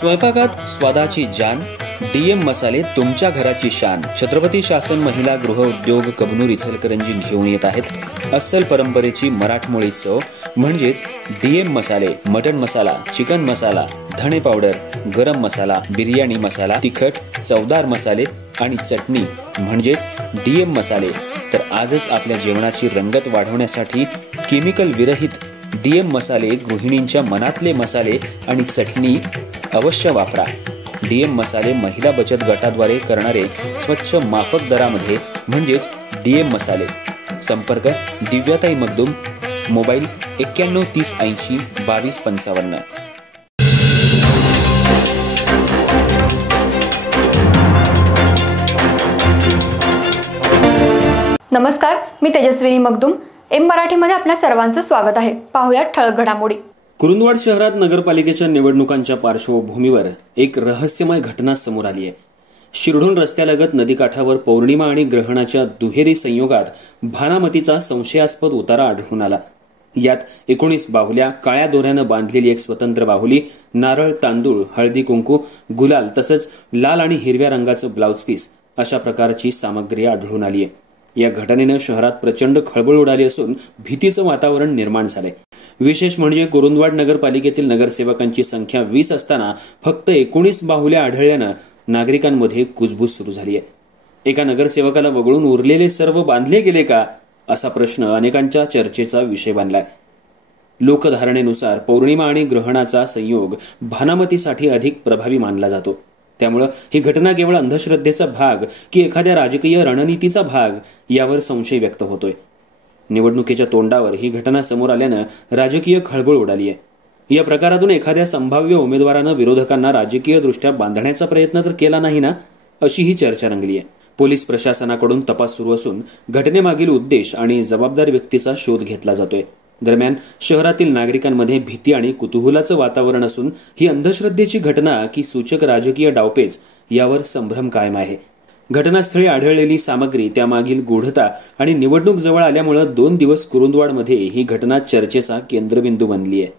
स्वयंपाकात स्वादाची जान, डीएम मसाले तुमच्या घराची शान। छत्रपती शासन महिला गृह उद्योग कबनूर इचलकरंजी घेऊन येत आहेत अस्सल परंपरेची मराठमोळी चव म्हणजेच डीएम मसाले। मटन मसाला, चिकन मसाला, धणे पावडर, गरम मसाला, बिर्याणी मसाला, तिखट चवदार मसाले आणि चटणी म्हणजेच डीएम मसाले। तर आजच आपल्या जेवणाची रंगत वाढवण्यासाठी केमिकल विरहित डीएम मसाले, गृहिणींच्या मनातले मसाले आणि चटणी अवश्य वापरा। डीएम मसाले महिला बचत गटाद्वारे करणारे स्वच्छ माफक दरामध्ये म्हणजेच डीएम मसाले। संपर्क दिव्याताई मगदूम, मोबाईल 91 30 80 22 55। नमस्कार, मी तेजस्विनी मगदूम। एम मराठीमध्ये आपल्या सर्वांचं स्वागत आहे। पाहूया ठळक घडामोडी। कुरुंदवाड शहरात नगरपालिकेच्या निवडणुकांच्या पार्श्वभूमीवर एक रहस्यमय घटना समोर आली आहे। शिरढोण रस्त्यालगत नदीकाठावर पौर्णिमा आणि ग्रहणाच्या दुहेरी संयोगात भानामतीचा संशयास्पद उतारा आढळून आला। यात 19 बाहुल्या, काळ्या दोऱ्यानं बांधलेली एक स्वतंत्र बाहुली, नारळ, तांदूळ, हळदी कुंकू, गुलाल तसंच लाल आणि हिरव्या रंगाचं ब्लाउज पीस अशा प्रकारची सामग्री आढळून आली आहे। या घटनेनं शहरात प्रचंड खळबळ उडाली असून भीतीचं वातावरण निर्माण झालंय। विशेष म्हणजे कुरुंदवाड नगरपालिकेतील नगरसेवकांची संख्या 20 असताना फक्त 19 बाहुल्या आढळल्यानं नागरिकांमध्ये कुजबूज सुरू झाली आहे। एका नगरसेवकाला वगळून उरलेले सर्व बांधले गेले का असा प्रश्न अनेकांच्या चर्चेचा विषय बनलाय। लोकधारणेनुसार पौर्णिमा आणि ग्रहणाचा संयोग भानामतीसाठी अधिक प्रभावी मानला जातो। त्यामुळे ही घटना केवळ अंधश्रद्धेचा भाग की एखाद्या राजकीय रणनीतीचा भाग यावर संशय व्यक्त होतोय। निवडणुकीच्या तोंडावर ही घटना समोर आल्यानं राजकीय खळबळ उडाली आहे। या प्रकारातून एखाद्या संभाव्य उमेदवारानं विरोधकांना राजकीय दृष्ट्या बांधण्याचा प्रयत्न तर केला नाही ना, अशी ही चर्चा रंगली आहे। पोलीस प्रशासनाकडून तपास सुरू असून घटनेमागील उद्देश आणि जबाबदार व्यक्तीचा शोध घेतला जातोय। दरम्यान शहरातील नागरिकांमध्ये भीती आणि कुतूहलाचं वातावरण असून ही अंधश्रद्धेची घटना की सूचक राजकीय डावपेच यावर संभ्रम कायम आहे। घटनास्थळी आढळलेली सामग्री, त्यामागील गूढता आणि निवडणूक जवळ आल्यामुळे 2 दिवस कुरुंदवाडमध्ये ही घटना चर्चेचा केंद्रबिंदू बनली आहे।